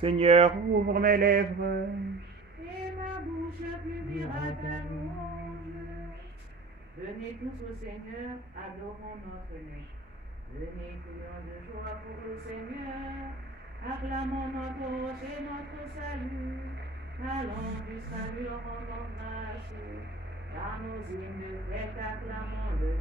Seigneur, ouvre mes lèvres. Et ma bouche publiera ta louange. Venez tous au Seigneur, adorons notre Maître. Venez, crions de joie pour le Seigneur. Acclamons notre roche et notre salut. Allons du salut, rendons grâce. Dans nos hymnes de fête, acclamons-le.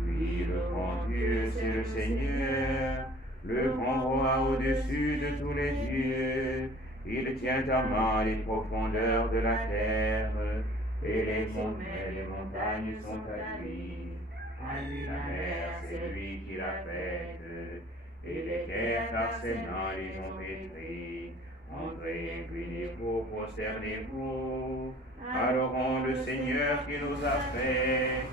Oui, le grand Dieu, c'est le Seigneur, le grand roi au-dessus de tous les dieux. Il tient à main les profondeurs de la terre, et les sommets des montagnes sont à lui. À lui la mer, c'est lui qui l'a faite, et les terres par ses mains les ont pétries. Entrez, inclinez-vous, prosternez-vous, adorons le Seigneur qui nous a fait.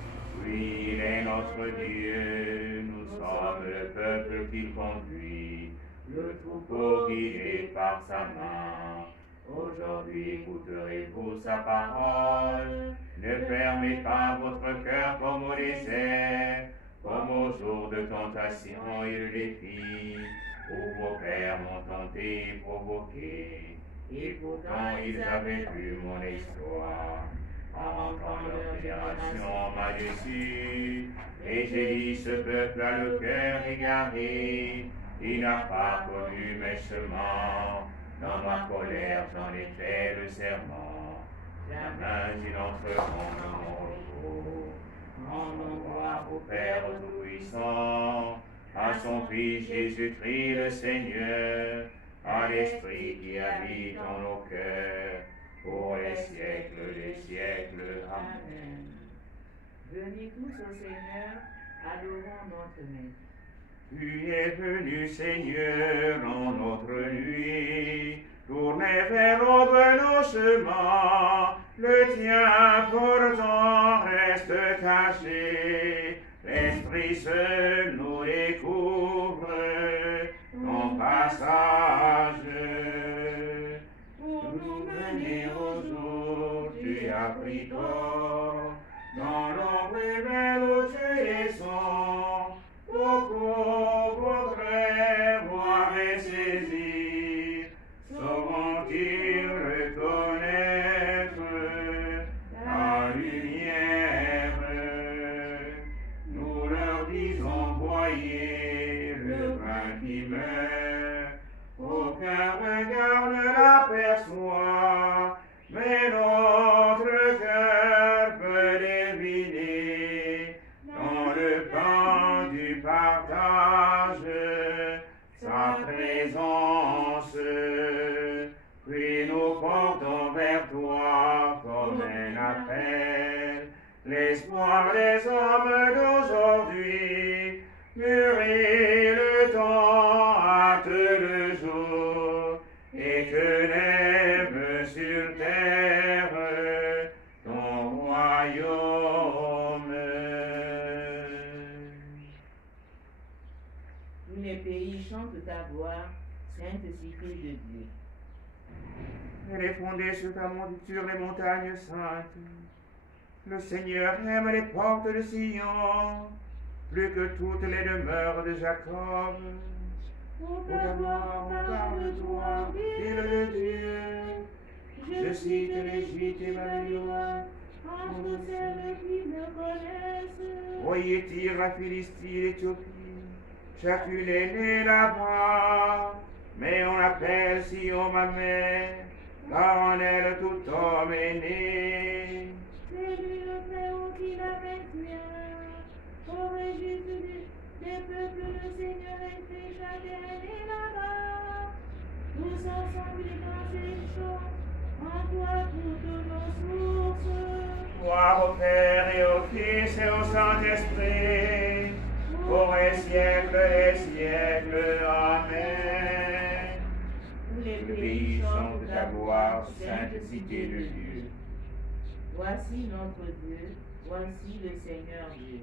Oui, il est notre Dieu, nous sommes le peuple qu'il conduit, le troupeau guidé par sa main. Aujourd'hui écouterez-vous sa parole, ne fermez pas votre cœur comme au désert, comme au jour de tentation et de défi, où vos pères m'ont tenté et provoqué, et pourtant ils avaient vu mon exploit. En rentrant leur génération m'a déçu, et j'ai dit ce peuple a le cœur égaré, il n'a pas connu mes chemins. Dans ma colère j'en ai fait le serment, jamais ils n'entreront dans mon repos. Rendons gloire au Père Tout-Puissant, à son Fils Jésus-Christ le Seigneur, à l'Esprit qui habite en nos cœurs, pour les siècles des siècles. Amen. Venez tous au Seigneur, adorons notre Maître. Tu es venu, Seigneur, en notre nuit, tournez vers l'aube nos chemins, le tien pourtant reste caché, l'Esprit seul nous découvre ton passage. Pour nous mener au jour, tu as pris tort, dans l'ombre humaine où tu descends, beaucoup voudraient voir et saisir, sauront-ils reconnaître la lumière? Nous leur disons, voyez le pain qui meurt, aucun regard ne l'aperçoit, mais notre cœur peut deviner dans le pain du partage sa présence. Puis nous portons vers toi comme un appel l'espoir des hommes d'aujourd'hui, mûrit le temps, hâte le jour, et que lève sur terre ton royaume. Tous les pays chantent ta gloire, sainte cité de Dieu. Elle est fondée sur les montagnes saintes. Le Seigneur aime les portes de Sion, plus que toutes les demeures de Jacob. Pour d'abord, on parle de toi, ville de Dieu. Je cite l'Égypte et Babylone, entre celles qui me connaissent. Voyez Tyr, la Philistie, l'Éthiopie, chacune est née là-bas, mais on appelle Sion ma mère, car en elle tout homme est né. C'est lui le Très-Haut qui la maintient. Au registre des peuples, le Seigneur est fait, chacun est né là-bas. Tous ensemble, les grands et les chants, en toi toutes nos sources. Gloire au Père et au Fils et au Saint-Esprit, pour les siècles des siècles. Amen. Tous les Pays chantent ta gloire, sainte cité de Dieu. Voici notre Dieu, voici le Seigneur Dieu.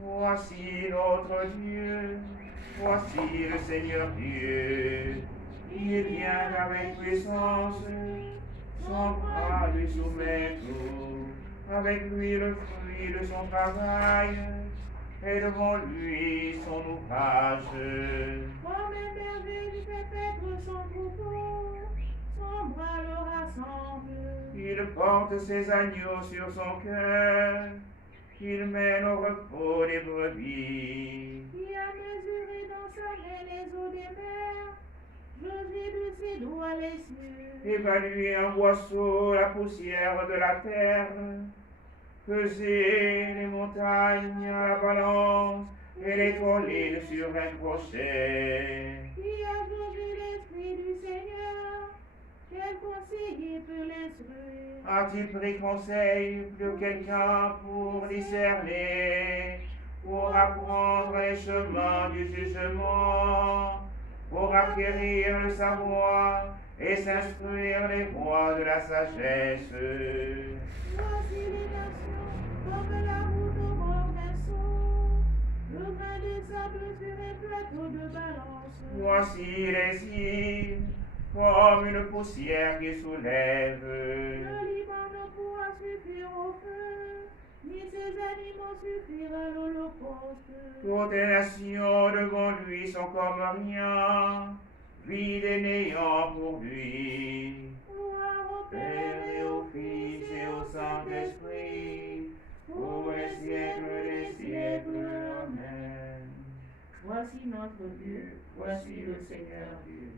Voici notre Dieu, voici le Seigneur Dieu. Il vient avec puissance, son bras lui soumet tout, avec lui le fruit de son travail, et devant lui son ouvrage. Comme un berger lui fait paître son porte ses agneaux sur son cœur, qu'il mène au repos des brebis. Qui a mesuré dans sa main les eaux des mers, Josué de ses doigts les cieux. Évaluer en boisseau la poussière de la terre, peser les montagnes à la balance et les collines sur un crochet. Qui a jugé l'esprit du Seigneur, quel conseiller peut l'instruire? A-t-il pris conseil de quelqu'un pour discerner, pour apprendre les chemins du jugement, pour acquérir le savoir et s'instruire les voies de la sagesse? Voici les nations comme la route au bord d'un seau, le grain de sable sur un plateau de balance. Voici les îles comme une poussière qui soulève. Le Liban ne pourra suffire au feu, ni ses animaux suffire à l'holocauste. Toutes les nations devant lui sont comme rien, vide et néant pour lui. Gloire au Père et au Fils et au Saint-Esprit, pour les siècles des siècles. Amen. Voici notre Dieu, voici le Seigneur Dieu.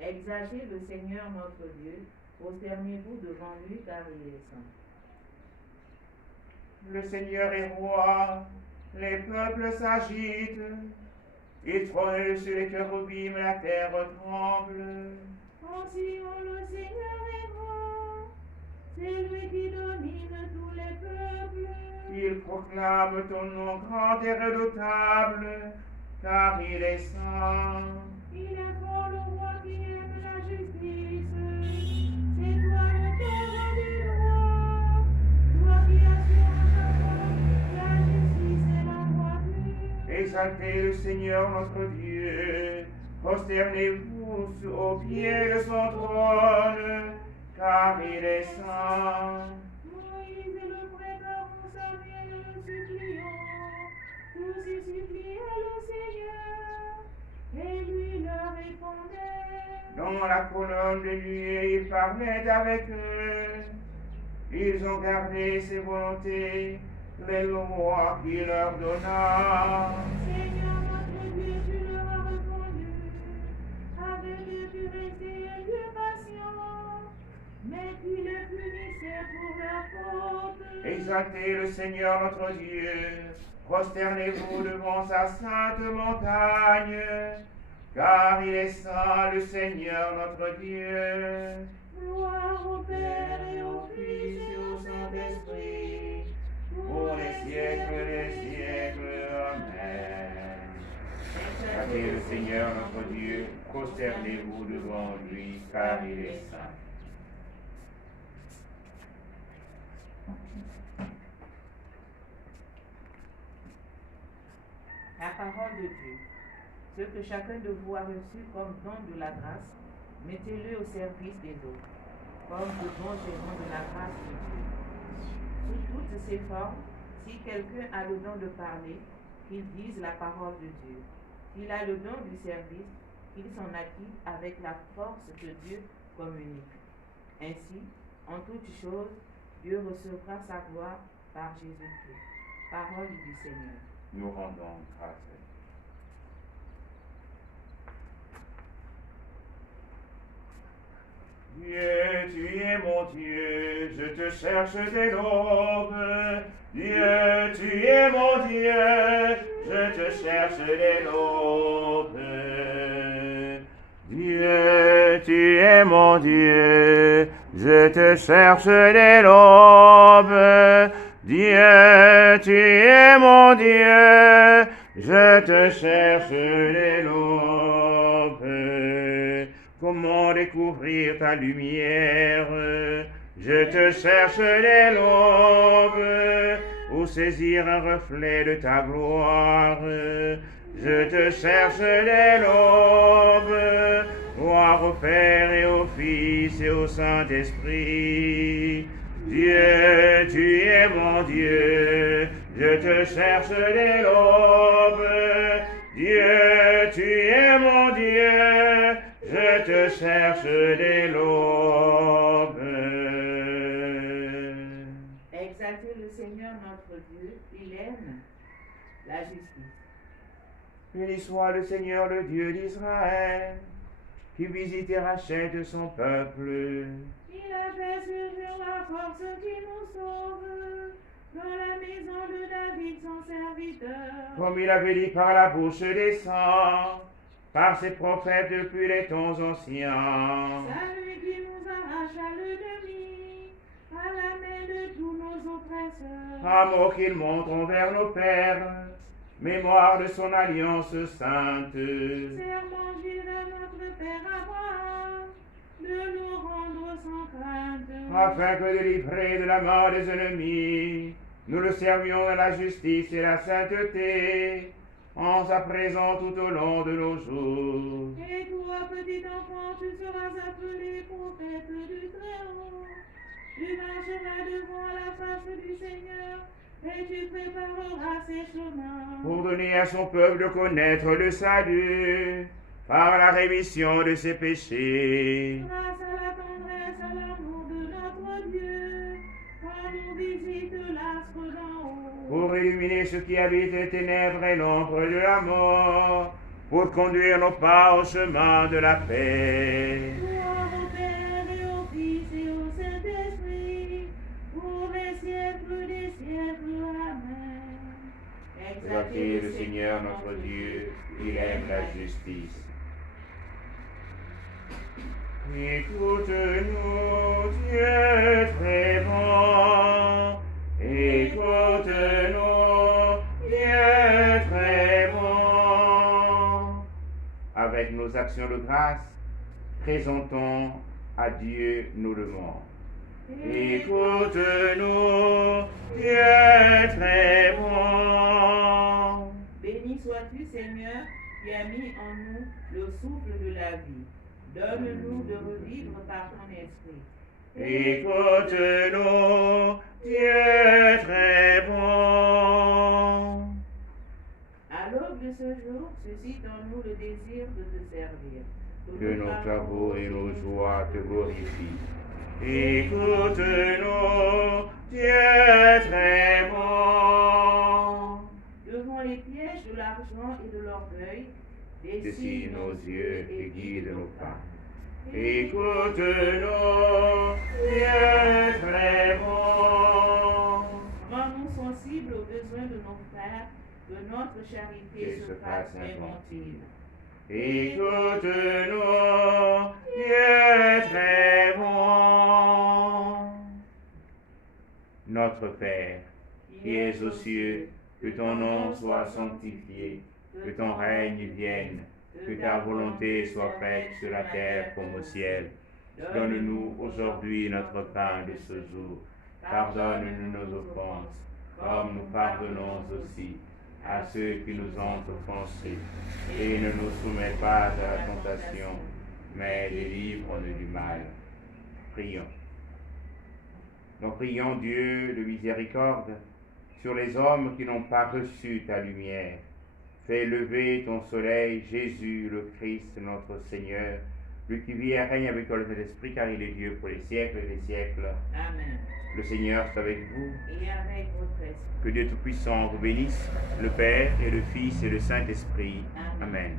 Exaltez le Seigneur notre Dieu, prosternez-vous devant lui car il est saint. Le Seigneur est roi, les peuples s'agitent, il trône sur les chérubins, la terre tremble. Anciens, le Seigneur est grand, c'est lui qui domine tous les peuples. Il proclame ton nom grand et redoutable, car il est saint. Il est fort le roi qui aime la justice, c'est toi le torrent du droit, toi qui assures à chaque fois la justice et la droiture. Exaltez le Seigneur notre Dieu, prosternez-vous aux pieds de son trône, car il est saint. Moïse et le prêtre ont Samuel le suppliant, tous ils suppliaient le Seigneur, et lui leur répondait. Dans la colonne de nuée, il parlait avec eux. Ils ont gardé ses volontés, les lois qu'il leur donna. Seigneur notre Dieu, tu leur as répondu, avec eux tu restais un Dieu patient, mais tu les punissais pour leur faute. Exaltez le Seigneur notre Dieu, prosternez-vous devant sa sainte montagne, car il est saint le Seigneur notre Dieu. Gloire au Père et au Fils et au Saint-Esprit, pour les siècles des siècles. Amen. Exaltez le Seigneur notre Dieu, prosternez-vous devant lui, car il est saint. La parole de Dieu. Ce que chacun de vous a reçu comme don de la grâce, mettez-le au service des autres, comme de bons gérants de la grâce de Dieu. Sous toutes ses formes, si quelqu'un a le don de parler, qu'il dise la parole de Dieu. S'il a le don du service, qu'il s'en acquitte avec la force que Dieu communique. Ainsi, en toutes choses, Dieu recevra sa gloire par Jésus-Christ. Parole du Seigneur. Nous rendons grâce. Dieu, tu es mon Dieu, je te cherche dès l'aube. Dieu, tu es mon Dieu, je te cherche dès l'aube. Dieu, tu es mon Dieu, je te cherche dès l'aube. Dieu, tu es mon Dieu, je te cherche dès l'aube. Comment découvrir ta lumière? Je te cherche dès l'aube, où saisir un reflet de ta gloire. Je te cherche dès l'aube, gloire au Père et au Fils et au Saint-Esprit. Dieu, tu es mon Dieu, je te cherche dès l'aube. Dieu, tu es mon Dieu, je te cherche dès l'aube. la justice. Béni soit le Seigneur, le Dieu d'Israël, qui visite et rachète son peuple. Il a fait surgir la force qui nous sauve dans la maison de David, son serviteur. Comme il avait dit par la bouche des saints, par ses prophètes depuis les temps anciens. Celui qui nous arrache à l'ennemi, à la main de tous nos oppresseurs. Amour qu'il montre envers nos pères, mémoire de son alliance sainte. Serment juré à notre Père Abraham, de nous rendre sans crainte. Afin que délivrés de la mort des ennemis, nous le servions dans la justice et la sainteté, en sa présence tout au long de nos jours. Et toi, petit enfant, tu seras appelé prophète du Très-Haut. Tu marcheras devant la face du Seigneur, et tu prépareras ses chemins. Pour donner à son peuple de connaître le salut, par la rémission de ses péchés. Grâce à la tendresse, à l'amour de notre Dieu, quand nous visite l'astre d'en haut. Pour illuminer ceux qui habitent les ténèbres et l'ombre de la mort, pour conduire nos pas au chemin de la paix. Gloire au Père et au Fils et au Saint-Esprit, pour les siècles des siècles. Amen. Exaltez le Seigneur notre Dieu, il aime la justice. Écoute-nous, Dieu très bon. Écoute-nous, Dieu très bon. Avec nos actions de grâce, présentons à Dieu nos demandes. Écoute-nous, Dieu très bon. Béni sois-tu, Seigneur, qui as mis en nous le souffle de la vie. Donne-nous de revivre par ton esprit. Écoute-nous, Dieu très bon. À l'aube de ce jour, suscite en nous le désir de te servir. Que nos travaux et nos joies te glorifient. Écoute-nous, Dieu très bon. Devant les pièges de l'argent et de l'orgueil, Dessine nos yeux et guide nos pas. Écoute-nous, Dieu très bon. Rends-nous sensibles aux besoins de nos frères, que notre charité se fasse inventive. Écoute-nous, Dieu très bon. Notre Père, qui es aux cieux, que ton nom soit sanctifié, que ton règne vienne, que ta volonté soit faite sur la terre comme au ciel. Donne-nous aujourd'hui notre pain de ce jour. Pardonne-nous nos offenses, comme nous pardonnons aussi à ceux qui nous ont offensés. Et ne nous soumets pas à la tentation, mais délivre-nous du mal. Prions. Nous prions Dieu de miséricorde sur les hommes qui n'ont pas reçu ta lumière. Fais lever ton soleil, Jésus, le Christ, notre Seigneur, lui qui vit et règne avec toi le Saint-Esprit, car il est Dieu pour les siècles des siècles. Amen. Le Seigneur soit avec vous. Et avec votre esprit. Que Dieu Tout-Puissant vous bénisse, le Père et le Fils et le Saint-Esprit. Amen.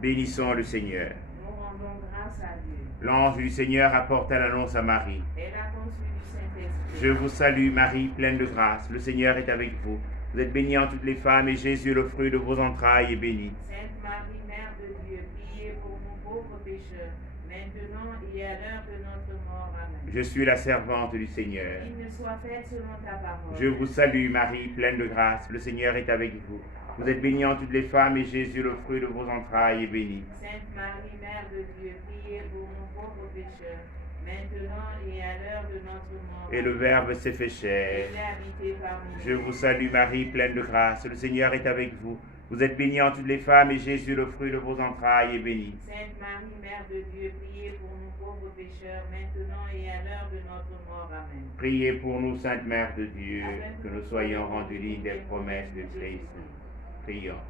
Bénissons le Seigneur. Nous rendons grâce à Dieu. L'ange du Seigneur apporta l'annonce à Marie. Elle a conçu du Saint-Esprit. Je vous salue Marie, pleine de grâce. Le Seigneur est avec vous. Vous êtes bénie en toutes les femmes et Jésus, le fruit de vos entrailles, est béni. Sainte Marie, Mère de Dieu, priez pour nous pauvres pécheurs, maintenant et à l'heure de notre mort. Amen. Je suis la servante du Seigneur. Qu'il me soit fait selon ta parole. Je vous salue Marie, pleine de grâce. Le Seigneur est avec vous. Vous êtes bénie en toutes les femmes et Jésus, le fruit de vos entrailles, est béni. Sainte Marie, Mère de Dieu, priez pour nous pauvres pécheurs, maintenant et à l'heure de notre mort. Et le Verbe s'est fait chair. Il est habité parmi nous. Je vous salue Marie, pleine de grâce. Le Seigneur est avec vous. Vous êtes bénie en toutes les femmes et Jésus, le fruit de vos entrailles, est béni. Sainte Marie, Mère de Dieu, priez pour nous pauvres pécheurs, maintenant et à l'heure de notre mort. Amen. Priez pour nous, Sainte Mère de Dieu, que nous soyons rendus dignes des promesses de Christ. Prions.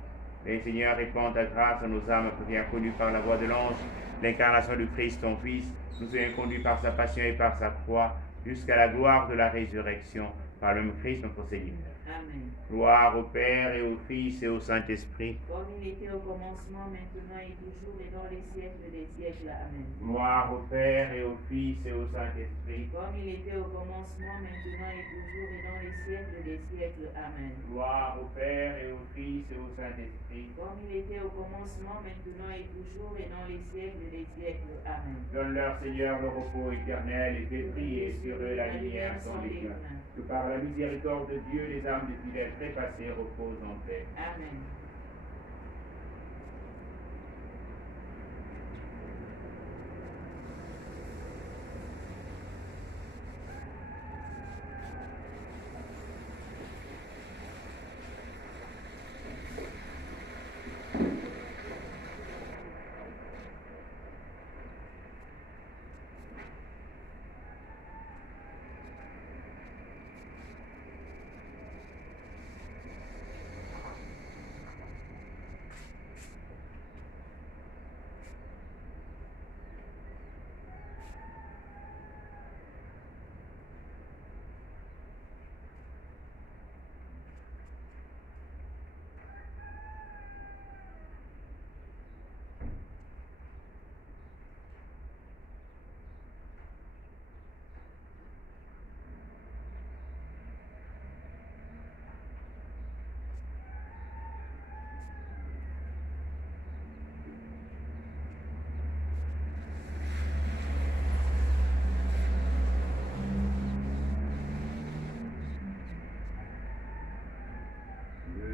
Et Seigneur, répands ta grâce à nos âmes, que bien connues par la voix de l'ange, l'incarnation du Christ, ton Fils, nous soyons conduits par sa passion et par sa croix, jusqu'à la gloire de la résurrection. par le même Christ notre Seigneur. Amen. Gloire au Père et au Fils et au Saint-Esprit. Comme il était au commencement, maintenant et toujours, et dans les siècles des siècles. Amen. Gloire au Père et au Fils et au Saint-Esprit. Comme il était au commencement, maintenant et toujours, et dans les siècles des siècles. Amen. Gloire au Père et au Fils et au Saint-Esprit. Comme il était au commencement, maintenant et toujours, et dans les siècles des siècles. Amen. Donne-leur, Seigneur, le repos éternel et fais briller sur eux la lumière sans déclin. Que par la miséricorde de Dieu, les âmes des fidèles trépassés reposent en paix. Amen.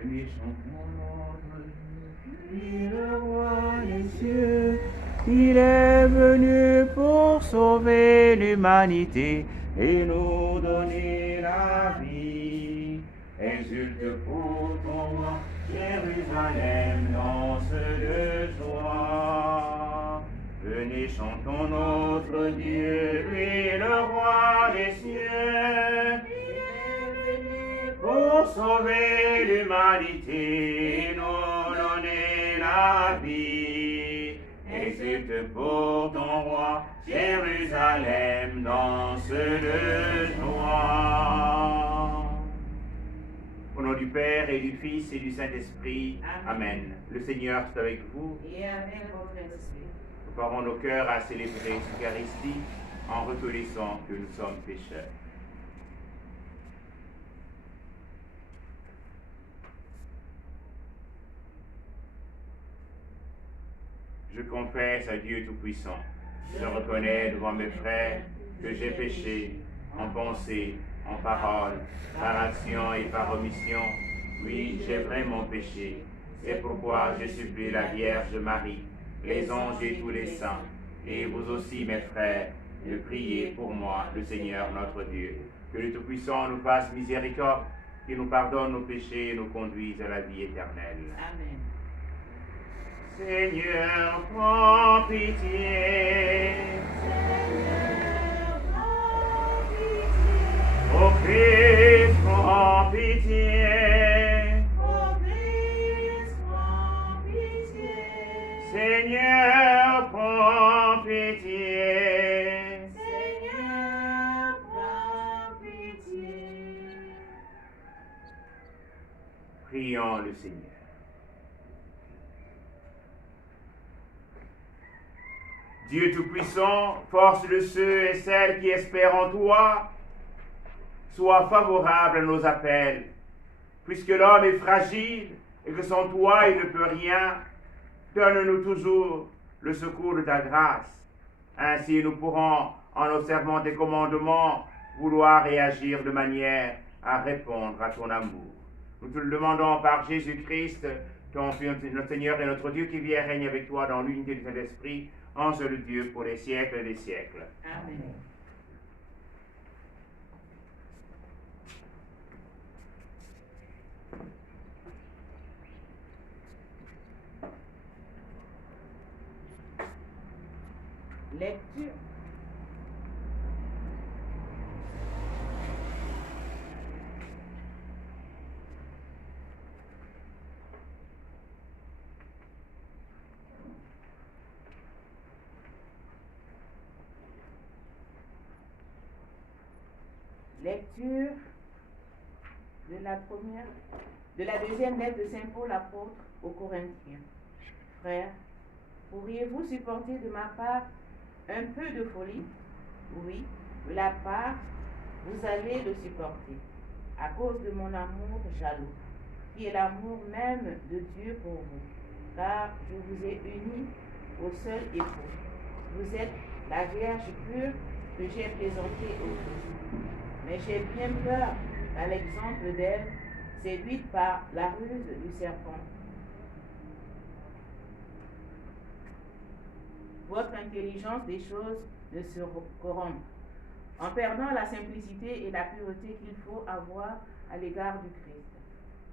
Venez, chantons notre Dieu, le roi des cieux. Il est venu pour sauver l'humanité et nous donner la vie. Exulte pour ton roi, Jérusalem, danse de joie. Venez, chantons notre Dieu, lui le roi des cieux. Pour sauver l'humanité, nous donner la vie. Exulte pour ton roi, Jérusalem, danse de joie. Au nom du Père et du Fils et du Saint-Esprit, Amen. Le Seigneur est avec vous. Et avec votre esprit. Préparons nos cœurs à célébrer l'Eucharistie en reconnaissant que nous sommes pécheurs. Je confesse à Dieu Tout-Puissant, je reconnais devant mes frères que j'ai péché en pensée, en parole, par action et par omission. Oui, j'ai vraiment péché. C'est pourquoi je supplie la Vierge Marie, les anges et tous les saints, et vous aussi, mes frères, de prier pour moi, le Seigneur notre Dieu. Que le Tout-Puissant nous fasse miséricorde, qu'il nous pardonne nos péchés et nous conduise à la vie éternelle. Amen. Seigneur, prends pitié. Seigneur, prends pitié. Ô Christ, prends pitié. Ô Christ, prends pitié. Seigneur, prends pitié. Seigneur, prends pitié. Prions le Seigneur. Dieu Tout-Puissant, force de ceux et celles qui espèrent en toi, sois favorable à nos appels. Puisque l'homme est fragile et que sans toi il ne peut rien, donne-nous toujours le secours de ta grâce. Ainsi nous pourrons, en observant tes commandements, vouloir et agir de manière à répondre à ton amour. Nous te le demandons par Jésus-Christ, ton Fils, notre Seigneur et notre Dieu, qui vit et règne avec toi dans l'unité du Saint-Esprit, en seul Dieu pour les siècles des siècles. Amen. Lecture. Lecture de la deuxième lettre de Saint Paul apôtre aux Corinthiens. Frères, pourriez-vous supporter de ma part un peu de folie? Oui, de la part, vous allez le supporter, à cause de mon amour jaloux, qui est l'amour même de Dieu pour vous, car je vous ai unis au seul époux. Vous êtes la Vierge pure que j'ai présentée au Christ. Mais j'ai bien peur à l'exemple d'Ève, séduite par la ruse du serpent. Votre intelligence des choses ne se corrompt, en perdant la simplicité et la pureté qu'il faut avoir à l'égard du Christ.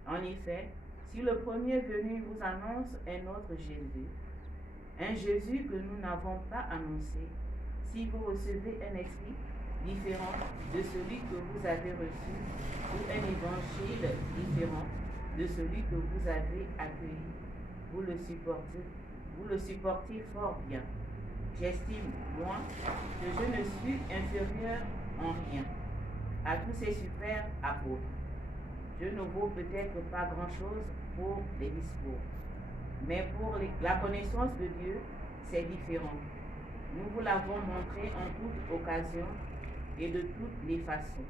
En effet, si le premier venu vous annonce un autre Jésus, un Jésus que nous n'avons pas annoncé, si vous recevez un esprit différent de celui que vous avez reçu, ou un évangile différent de celui que vous avez accueilli, vous le supportez fort bien. J'estime, moi, que je ne suis inférieur en rien à tous ces super apôtres. Je ne vaux peut-être pas grand-chose pour les discours, mais pour la connaissance de Dieu, c'est différent. Nous vous l'avons montré en toute occasion et de toutes les façons.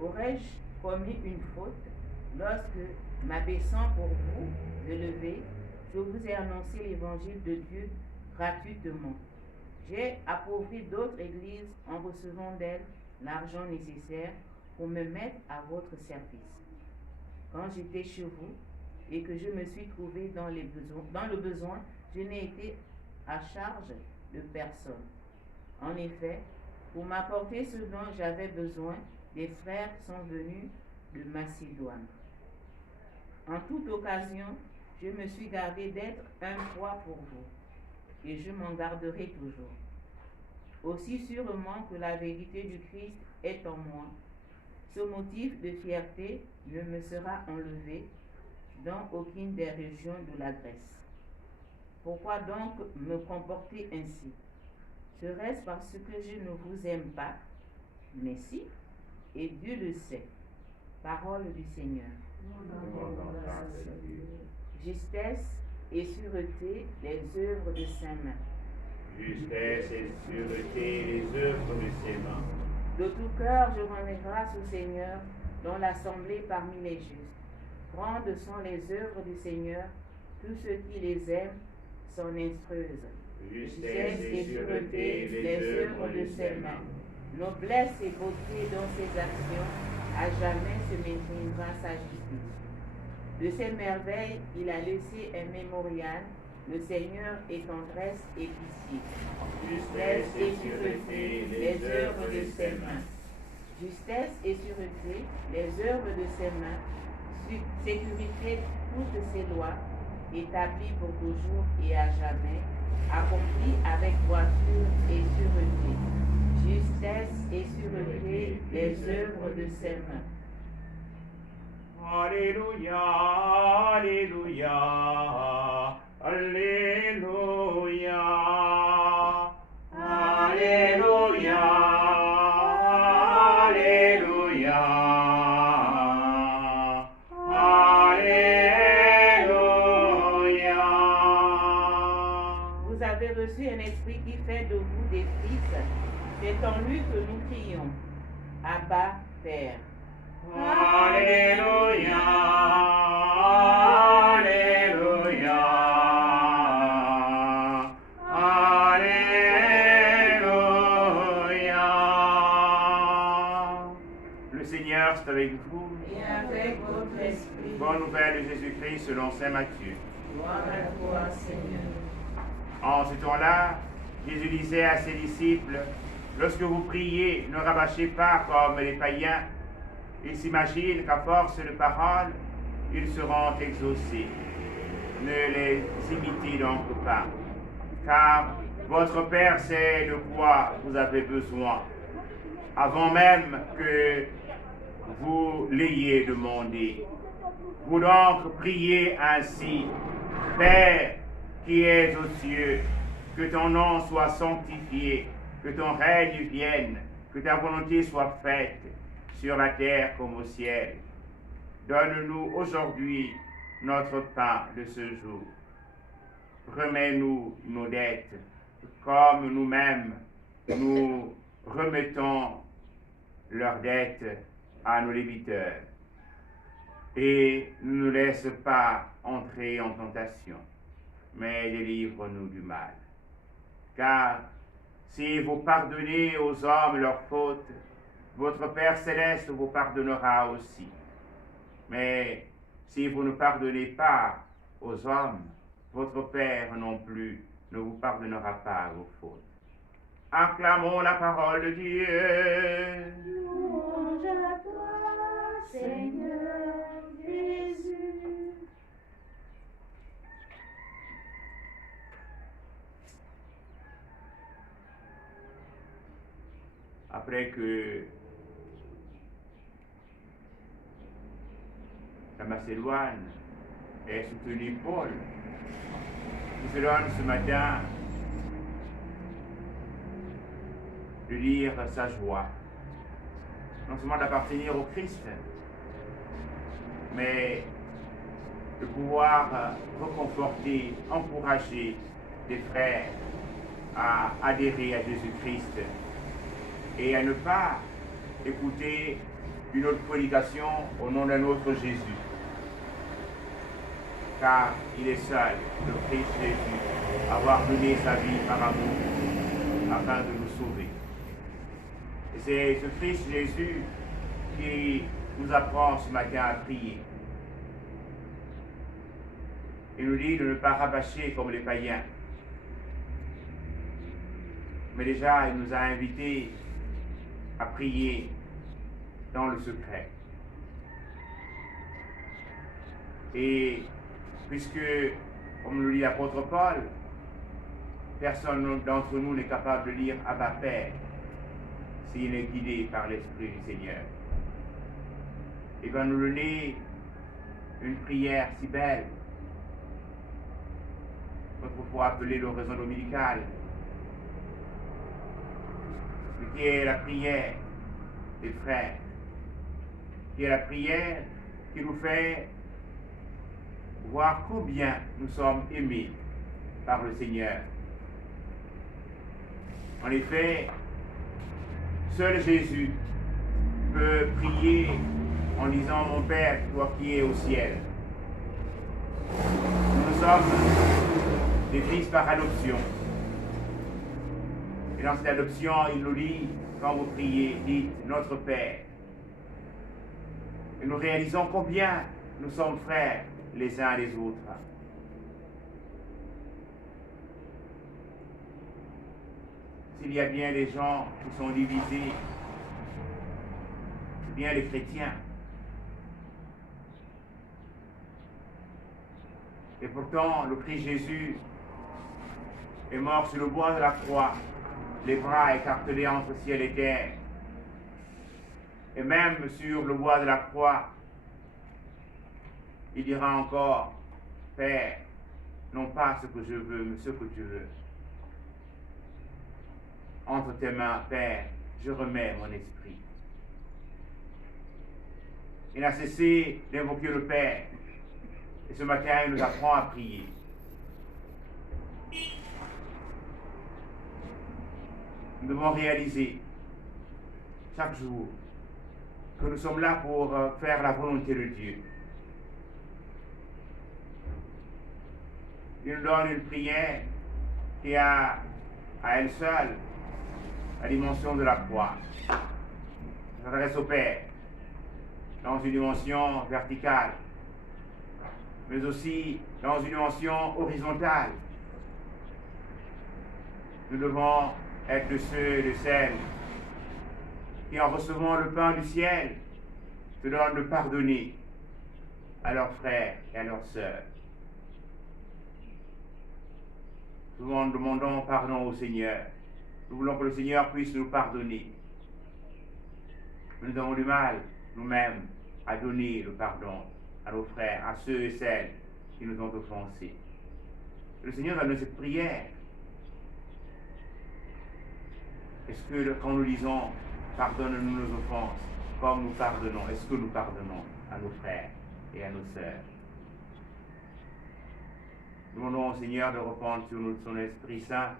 Aurais-je commis une faute lorsque, m'abaissant pour vous de lever, je vous ai annoncé l'évangile de Dieu gratuitement? J'ai appauvri d'autres églises en recevant d'elles l'argent nécessaire pour me mettre à votre service. Quand j'étais chez vous et que je me suis trouvé dans le besoin, je n'ai été à charge de personne. En effet, pour m'apporter ce dont j'avais besoin, des frères sont venus de Macédoine. En toute occasion, je me suis gardé d'être un poids pour vous, et je m'en garderai toujours. Aussi sûrement que la vérité du Christ est en moi, ce motif de fierté ne me sera enlevé dans aucune des régions de la Grèce. Pourquoi donc me comporter ainsi? Serait-ce parce que je ne vous aime pas? Mais si, et Dieu le sait. Parole du Seigneur. Justesse et sûreté, les œuvres de ses mains. Justesse et sûreté, les œuvres de ses mains. De tout cœur, je rendrai grâce au Seigneur dans l'assemblée parmi les justes. Grandes sont les œuvres du Seigneur, tous ceux qui les aiment s'en instruisent. Justesse et sûreté, les œuvres de ses mains. Noblesse et beauté dans ses actions, à jamais se maintiendra sa justice. De ses merveilles, il a laissé un mémorial. Le Seigneur est tendresse et pitié. Justesse et sûreté, les œuvres de ses mains. Justesse et sûreté, les œuvres de ses mains. Sécurité, toutes ses lois, établies pour toujours et à jamais, accomplies avec droiture et sûreté. Justesse et sûreté, les œuvres de ses mains. Alléluia, Alléluia, Alléluia, Alléluia, Alléluia, Alléluia. Vous avez reçu un esprit qui fait de vous des fils. C'est en lui que nous crions. Abba, Père. Alléluia, Alléluia, Alléluia. Le Seigneur est avec vous. Et avec votre esprit. Bonne nouvelle de Jésus-Christ selon saint Matthieu. Gloire à toi, Seigneur. En ce temps-là, Jésus disait à ses disciples, lorsque vous priez, ne rabâchez pas comme les païens. Ils s'imaginent qu'à force de paroles, ils seront exaucés. Ne les imitez donc pas, car votre Père sait de quoi vous avez besoin, avant même que vous l'ayez demandé. Vous donc priez ainsi, Père qui es aux cieux, que ton nom soit sanctifié, que ton règne vienne, que ta volonté soit faite, sur la terre comme au ciel. donne-nous aujourd'hui notre pain de ce jour. Remets-nous nos dettes, comme nous-mêmes nous remettons leurs dettes à nos débiteurs. Et ne nous laisse pas entrer en tentation, mais délivre-nous du mal. Car si vous pardonnez aux hommes leurs fautes, votre Père céleste vous pardonnera aussi. Mais si vous ne pardonnez pas aux hommes, votre Père non plus ne vous pardonnera pas vos fautes. Acclamons la parole de Dieu. Louange à toi, Seigneur Jésus. Après que la Macédoine ait soutenu Paul, nous se donne ce matin de dire sa joie, non seulement d'appartenir au Christ, mais de pouvoir reconforter, encourager des frères à adhérer à Jésus-Christ et à ne pas écouter une autre prédication au nom d'un autre Jésus. Car il est seul, le Christ Jésus, à avoir donné sa vie par amour afin de nous sauver. Et c'est ce Christ Jésus qui nous apprend ce matin à prier. Il nous dit de ne pas rabâcher comme les païens. Mais déjà, il nous a invités à prier dans le secret. Et puisque, comme le dit l'apôtre Paul, personne d'entre nous n'est capable de lire Abba Père s'il est guidé par l'Esprit du Seigneur. Il va nous donner une prière si belle, autrefois appelée l'oraison dominicale, qui est la prière des frères, qui est la prière qui nous fait voir combien nous sommes aimés par le Seigneur. En effet, seul Jésus peut prier en disant « Mon Père, toi qui es au ciel ». Nous sommes des fils par adoption. Et dans cette adoption, il nous dit, quand vous priez, dites « Notre Père ». Et nous réalisons combien nous sommes frères les uns les autres. S'il y a bien des gens qui sont divisés, c'est bien les chrétiens. Et pourtant, le Christ Jésus est mort sur le bois de la croix, les bras écartelés entre ciel et terre. Et même sur le bois de la croix, il dira encore, Père, non pas ce que je veux, mais ce que tu veux. Entre tes mains, Père, je remets mon esprit. Il n'a cessé d'invoquer le Père. Et ce matin, il nous apprend à prier. Nous devons réaliser chaque jour que nous sommes là pour faire la volonté de Dieu. Il nous donne une prière qui a à elle seule la dimension de la croix. Ça s'adresse au Père dans une dimension verticale, mais aussi dans une dimension horizontale. Nous devons être de ceux et de celles qui, en recevant le pain du ciel, se donnent de pardonner à leurs frères et à leurs sœurs. Souvent, nous demandons pardon au Seigneur. Nous voulons que le Seigneur puisse nous pardonner. Nous avons du mal, nous-mêmes, à donner le pardon à nos frères, à ceux et celles qui nous ont offensés. Le Seigneur a donné cette prière. Est-ce que quand nous disons « Pardonne-nous nos offenses », comme nous pardonnons, est-ce que nous pardonnons à nos frères et à nos sœurs? Nous demandons au Seigneur de répandre sur nous son Esprit Saint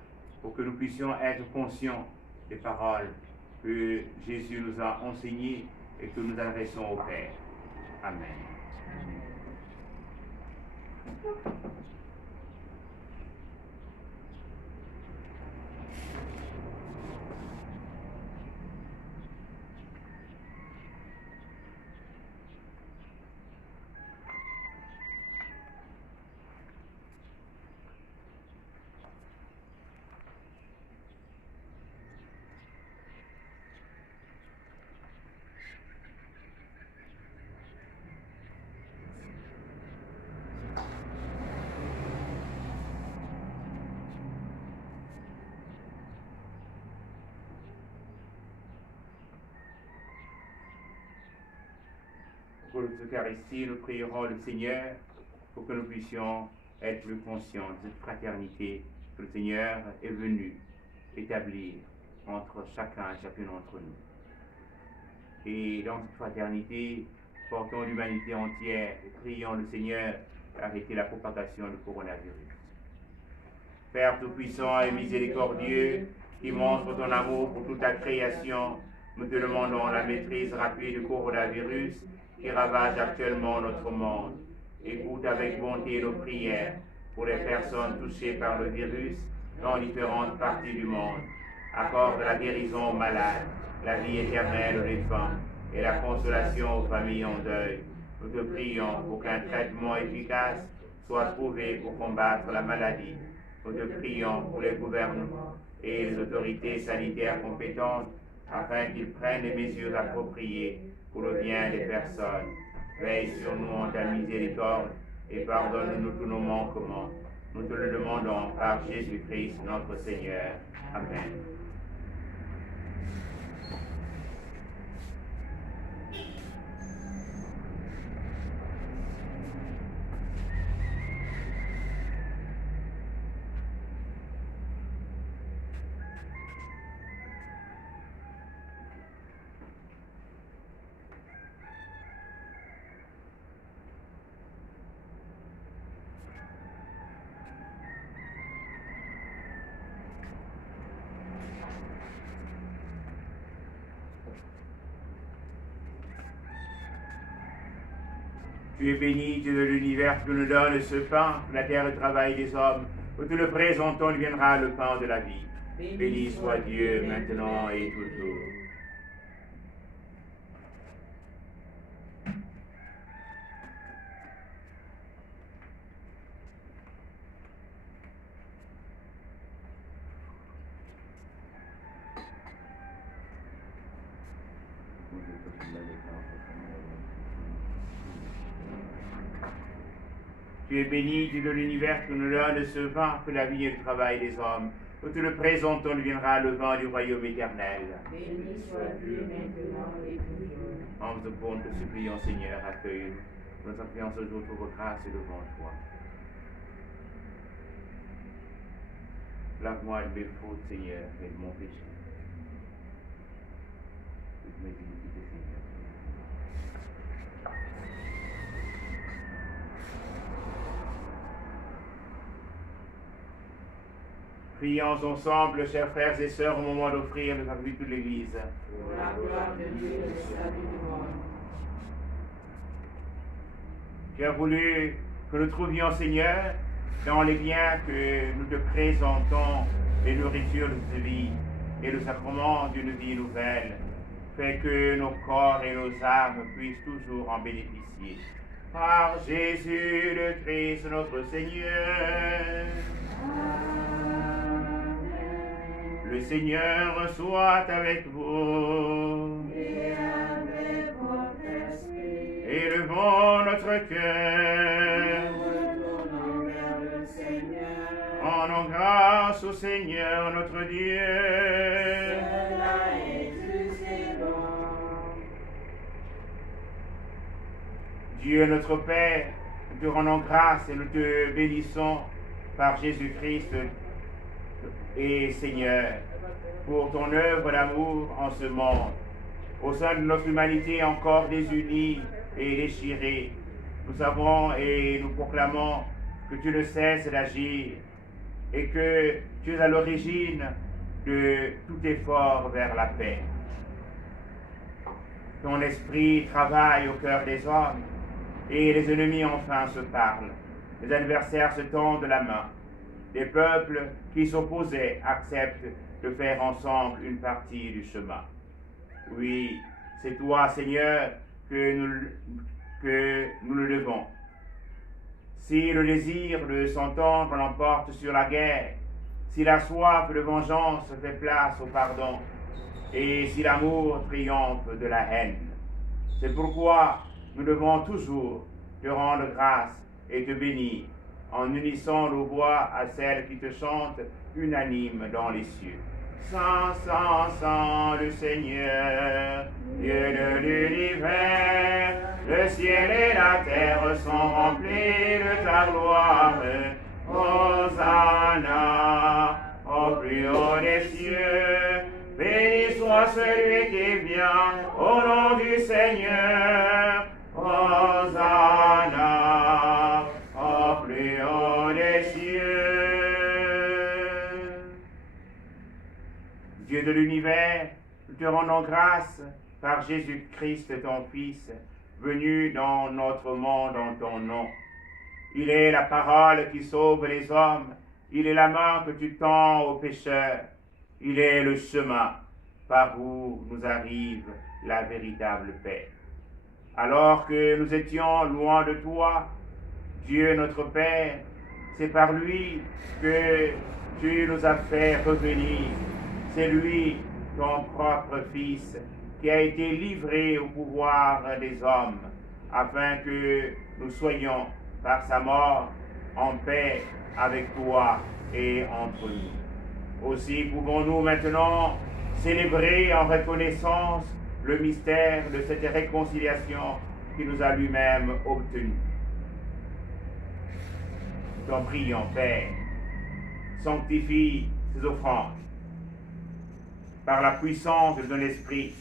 pour que nous puissions être conscients des paroles que Jésus nous a enseignées et que nous adressons au Père. Amen. Pour l'Eucharistie, nous prierons le Seigneur pour que nous puissions être plus conscients de cette fraternité que le Seigneur est venu établir entre chacun et chacune d'entre nous. Et dans cette fraternité, portons l'humanité entière et prions le Seigneur d'arrêter la propagation du coronavirus. Père Tout-Puissant et miséricordieux, qui montre ton amour pour toute ta création, nous te demandons la maîtrise rapide du coronavirus qui ravage actuellement notre monde. Écoute avec bonté nos prières pour les personnes touchées par le virus dans différentes parties du monde. Accorde la guérison aux malades, la vie éternelle aux défunts et la consolation aux familles en deuil. Nous te prions pour qu'un traitement efficace soit trouvé pour combattre la maladie. Nous te prions pour les gouvernements et les autorités sanitaires compétentes afin qu'ils prennent les mesures appropriées pour le bien des personnes. Veille sur nous en ta miséricorde et pardonne-nous tous nos manquements. Nous te le demandons par Jésus-Christ notre Seigneur. Amen. Tu es béni, Dieu de l'univers, que nous donne ce pain, la terre et le travail des hommes. Où tu le présentons, il viendra le pain de la vie. Béni soit Dieu, maintenant et toujours. Tu es béni, Dieu de l'univers, que nous donne ce vin que la vie et le travail des hommes. Où tu le présentons, deviendra le vin du royaume éternel. Béni soit Dieu maintenant et toujours. Ange de bon, te supplions, Seigneur, accueille-nous. Nous supplions ce jour trouve grâce devant toi. Lave-moi de mes fautes, Seigneur, et de mon péché. De mes iniquités, Seigneur. Prions ensemble, chers frères et sœurs, au moment d'offrir le sacrifice de l'Église. Pour la gloire de Dieu et le salut du monde. Tu as voulu que nous trouvions, Seigneur, dans les biens que nous te présentons, les nourritures de cette vie et le sacrement d'une vie nouvelle. Fais que nos corps et nos âmes puissent toujours en bénéficier. Par Jésus le Christ, notre Seigneur. Le Seigneur soit avec vous. Et avec votre esprit. Élevons notre cœur. Retournons vers le Seigneur. Rendons grâce au Seigneur notre Dieu. Cela est juste et bon. Dieu notre Père, nous te rendons grâce et nous te bénissons par Jésus-Christ et Seigneur, pour ton œuvre d'amour en ce monde. au sein de notre humanité encore désunie et déchirée. Nous savons et nous proclamons que tu ne cesses d'agir et que tu es à l'origine de tout effort vers la paix. Ton esprit travaille au cœur des hommes et les ennemis enfin se parlent. Les adversaires se tendent la main. Des peuples qui s'opposaient acceptent de faire ensemble une partie du chemin. Oui, c'est toi, Seigneur, que nous le devons. Si le désir de s'entendre l'emporte sur la guerre, si la soif de vengeance fait place au pardon, et si l'amour triomphe de la haine, c'est pourquoi nous devons toujours te rendre grâce et te bénir, en unissant nos voix à celles qui te chantent unanimes dans les cieux. Saint, Saint, Saint, le Seigneur, Dieu de l'univers, le ciel et la terre sont remplis de ta gloire. Hosanna, au plus haut des cieux, béni soit celui qui vient au nom du Seigneur. Hosanna, au plus haut des cieux. Dieu de l'univers, nous te rendons grâce par Jésus-Christ, ton Fils, venu dans notre monde en ton nom. Il est la parole qui sauve les hommes, il est la main que tu tends aux pécheurs, il est le chemin par où nous arrive la véritable paix. Alors que nous étions loin de toi, Dieu notre Père, c'est par lui que tu nous as fait revenir. C'est lui, ton propre Fils, qui a été livré au pouvoir des hommes, afin que nous soyons, par sa mort, en paix avec toi et entre nous. Aussi pouvons-nous maintenant célébrer en reconnaissance le mystère de cette réconciliation qui nous a lui-même obtenue. Nous t'en prions, Père, sanctifie ces offrandes par la puissance de ton esprit,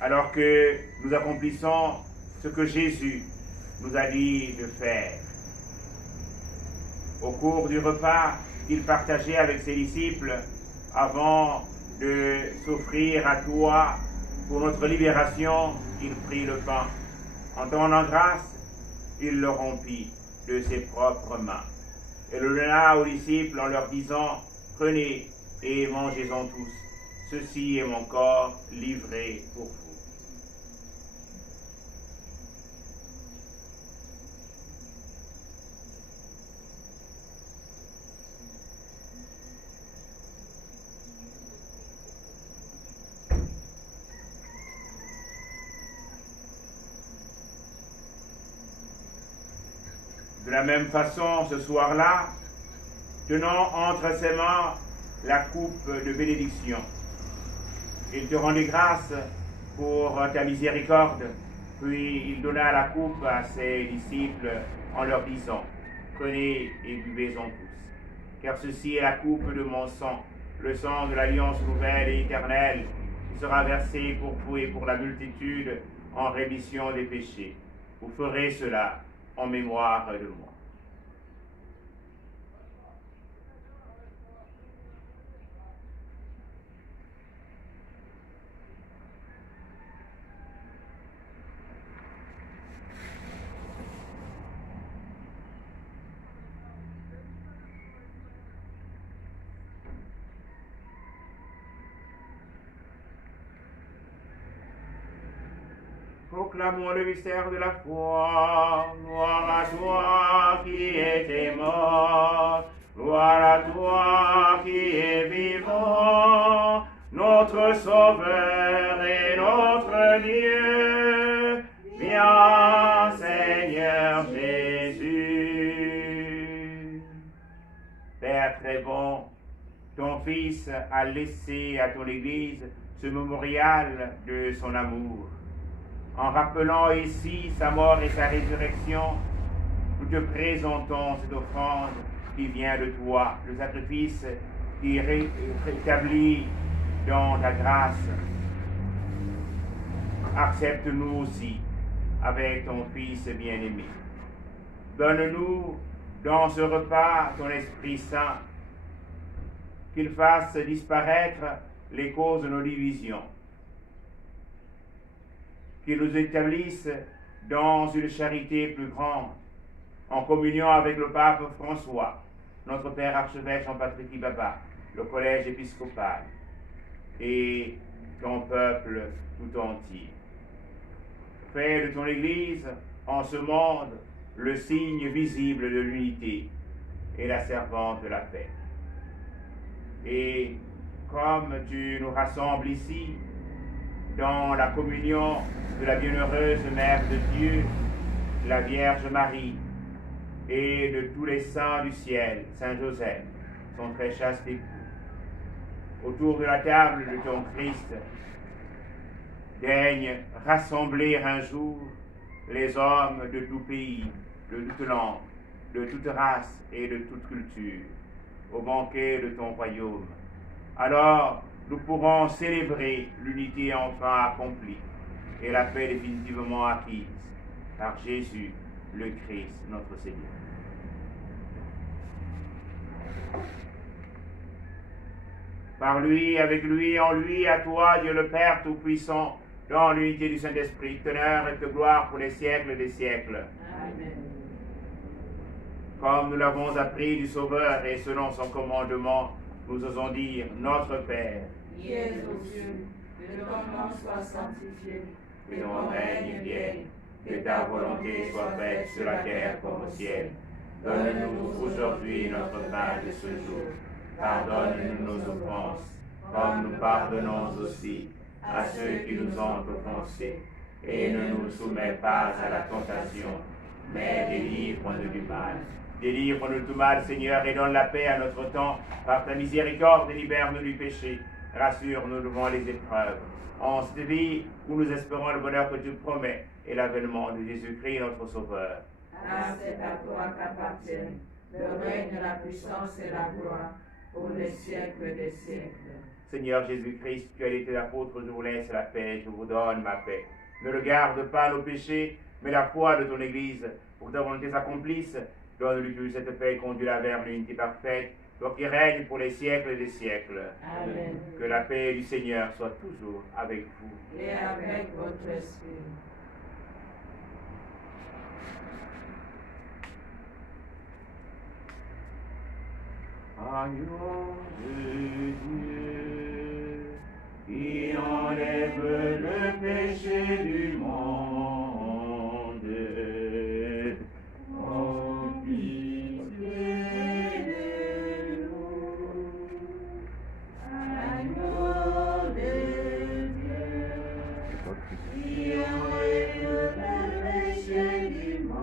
alors que nous accomplissons ce que Jésus nous a dit de faire. Au cours du repas qu'il partageait avec ses disciples, avant de s'offrir à toi pour notre libération, il prit le pain. En te rendant grâce, il le rompit de ses propres mains et le donna aux disciples en leur disant: prenez et mangez-en tous. Ceci est mon corps livré pour vous. De la même façon, ce soir-là, tenant entre ses mains la coupe de bénédiction, il te rendit grâce pour ta miséricorde, puis il donna la coupe à ses disciples en leur disant: prenez et buvez-en tous, car ceci est la coupe de mon sang, le sang de l'alliance nouvelle et éternelle, qui sera versé pour vous et pour la multitude en rémission des péchés. Vous ferez cela en mémoire de moi. Proclamons le mystère de la foi. Gloire à toi qui étais mort, gloire à toi qui es vivant, notre Sauveur et notre Dieu. Viens, Seigneur Jésus. Père très bon, ton Fils a laissé à ton Église ce mémorial de son amour. En rappelant ici sa mort et sa résurrection, nous te présentons cette offrande qui vient de toi, le sacrifice qui est rétabli dans ta grâce. accepte-nous aussi avec ton Fils bien-aimé. Donne-nous dans ce repas ton Esprit Saint, qu'il fasse disparaître les causes de nos divisions, qu'il nous établisse dans une charité plus grande, en communion avec le pape François, notre Père archevêque Jean-Patrick Baba, le collège épiscopal et ton peuple tout entier. Fais de ton Église en ce monde le signe visible de l'unité et la servante de la paix. Et comme tu nous rassembles ici, dans la communion de la bienheureuse Mère de Dieu, la Vierge Marie, et de tous les saints du ciel, Saint Joseph, son très chaste époux, autour de la table de ton Christ, daigne rassembler un jour les hommes de tout pays, de toute langue, de toute race et de toute culture, au banquet de ton royaume. Alors, nous pourrons célébrer l'unité enfin accomplie et la paix définitivement acquise par Jésus, le Christ, notre Seigneur. Par lui, avec lui, en lui, à toi, Dieu le Père Tout-Puissant, dans l'unité du Saint-Esprit, honneur et gloire pour les siècles des siècles. Amen. Comme nous l'avons appris du Sauveur et selon son commandement, nous osons dire Notre Père, qui es aux cieux, que ton nom soit sanctifié, que ton règne vienne, que ta volonté soit faite sur la terre comme au ciel. Donne-nous aujourd'hui notre pain de ce jour. Pardonne-nous nos offenses, comme nous pardonnons aussi à ceux qui nous ont offensés. Et ne nous soumets pas à la tentation, mais délivre-nous du mal. Délivre-nous de tout mal, Seigneur, et donne la paix à notre temps. Par ta miséricorde, libère-nous du péché. Rassure-nous devant les épreuves. En cette vie où nous espérons le bonheur que tu promets et l'avènement de Jésus-Christ, notre Sauveur. Ah, c'est à toi qu'appartiennent le règne, la puissance et la gloire pour les siècles des siècles. Seigneur Jésus-Christ, tu as été l'apôtre, je vous laisse la paix, je vous donne ma paix. Ne regarde pas nos péchés, mais la foi de ton Église, pour que ta volonté s'accomplisse. Donne-lui cette paix et conduis-la vers l'unité parfaite, toi qui règne pour les siècles des siècles. Amen. Que la paix du Seigneur soit toujours avec vous. Et avec votre esprit. Agneau de Dieu, qui enlève le péché du monde, oh pitié de nous. Agneau de Dieu, qui enlève le péché du monde.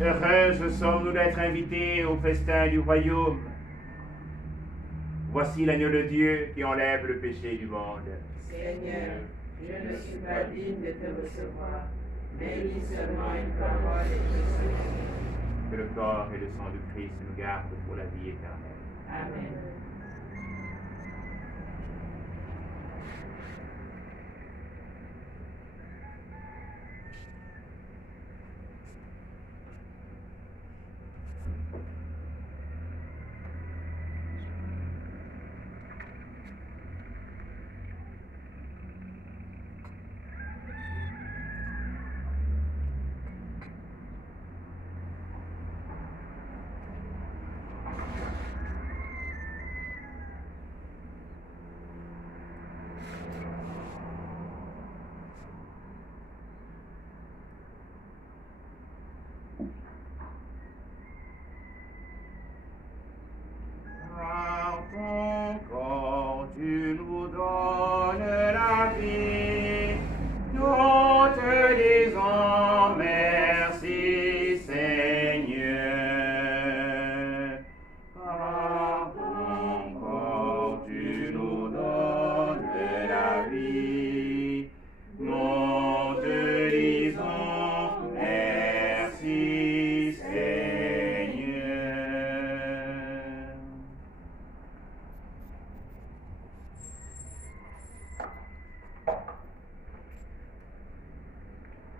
Heureuses sommes-nous d'être invités au festin du royaume. Voici l'agneau de Dieu qui enlève le péché du monde. Seigneur, je ne suis pas digne de te recevoir, mais dis seulement une parole et je serai. Que le corps et le sang du Christ nous gardent pour la vie éternelle. Amen.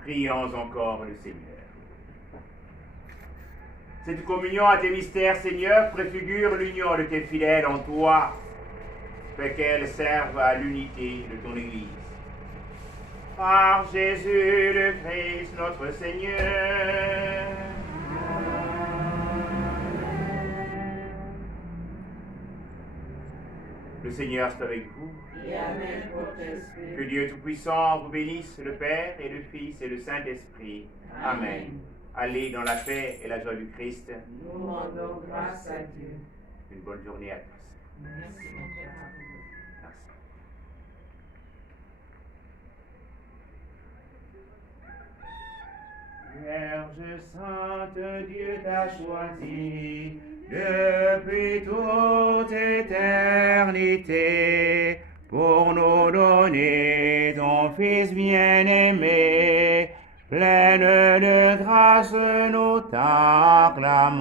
Prions encore le Seigneur. Cette communion à tes mystères, Seigneur, préfigure l'union de tes fidèles en toi, fait qu'elle serve à l'unité de ton Église. Par Jésus le Christ, notre Seigneur. Le Seigneur soit avec vous. Et avec votre esprit. Que Dieu Tout-Puissant vous bénisse, le Père et le Fils et le Saint-Esprit. Amen. Allez dans la paix et la joie du Christ. Nous rendons grâce à Dieu. Une bonne journée à tous. Merci mon Père. À vous. Merci. Vierge Sainte, Dieu t'a choisi depuis toute éternité pour nous donner ton Fils bien-aimé. Pleine de grâce, nous t'acclamons.